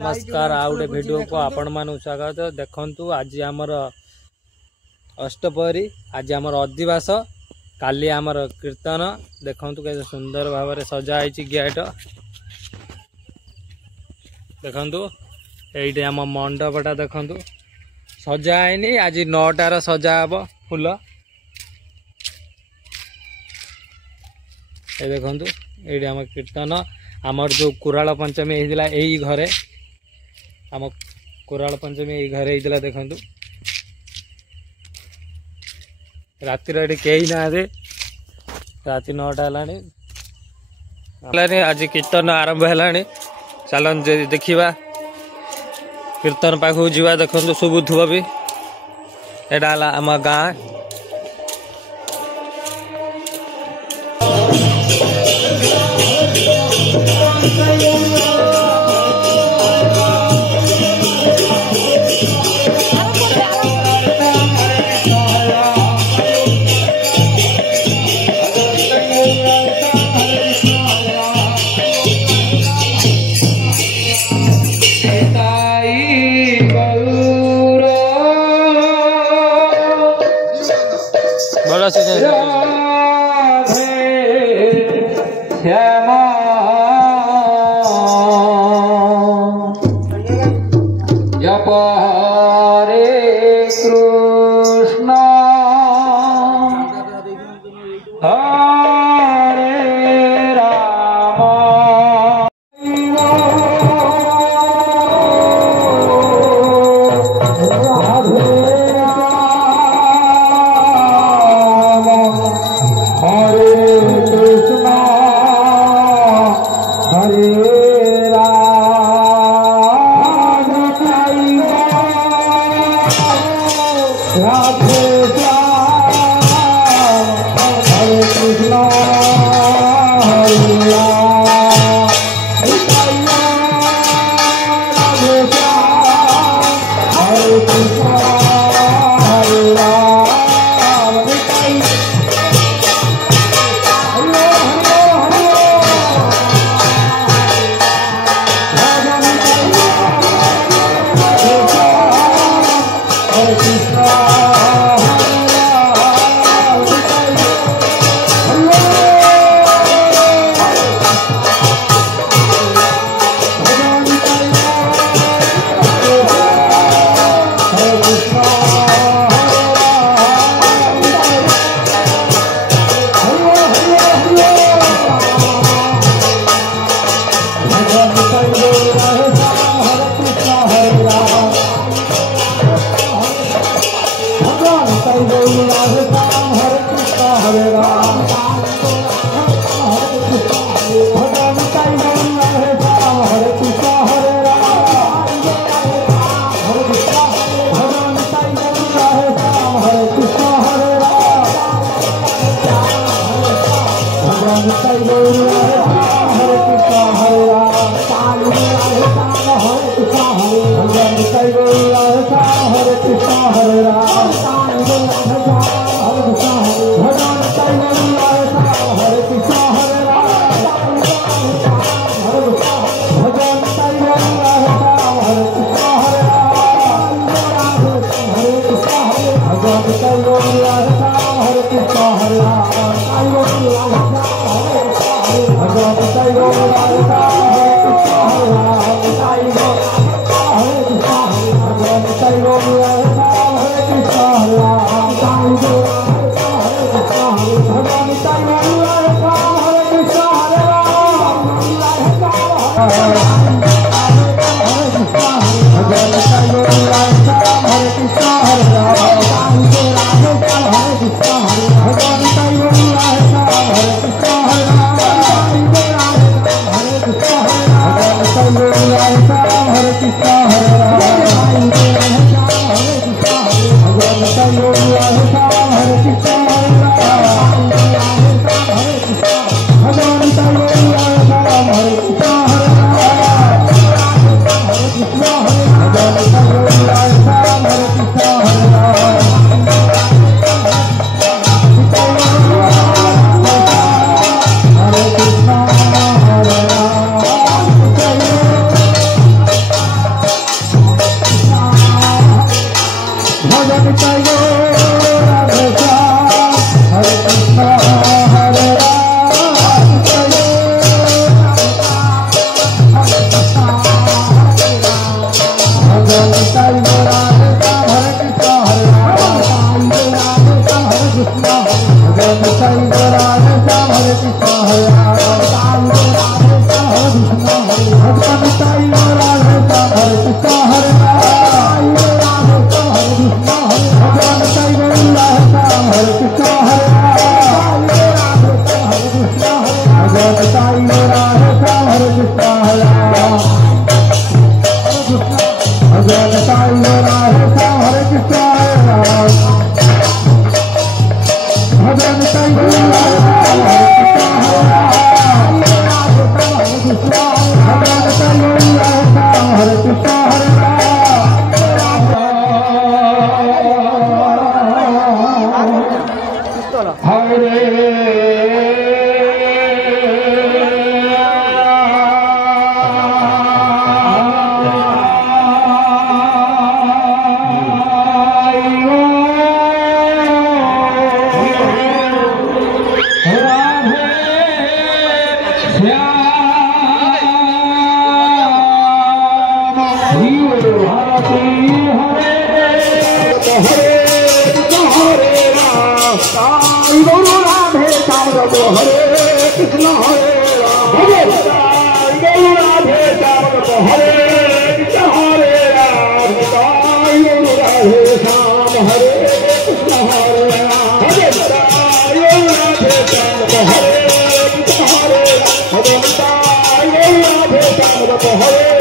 नमस्कार आ गोटे वीडियो को आपण मान स्वागत। देखु आज आमर अष्टपहरी, आज आमर अधिवास, काली आमर कीर्तन। देखु के सुंदर भाव में सजाई गेट। देखु ये आम मंडपटा देखु सजाएनी, आज 9टार सजा हम फुल। ये देखु ये आम कीर्तन आमर जो कुराल पंचमी होता यही घरे, आम कुराल पंचमी यही घरे होता। देखु रातिर ये कई ना, राति 9टा है। आज कीर्तन आरंभ है। चलन देखा कीर्तन पाखक जावा। देखो शुभुव भी यहाँ आम गाँ। बड़ा से श्यामा जप हरे कृष्ण हरे राम। Hare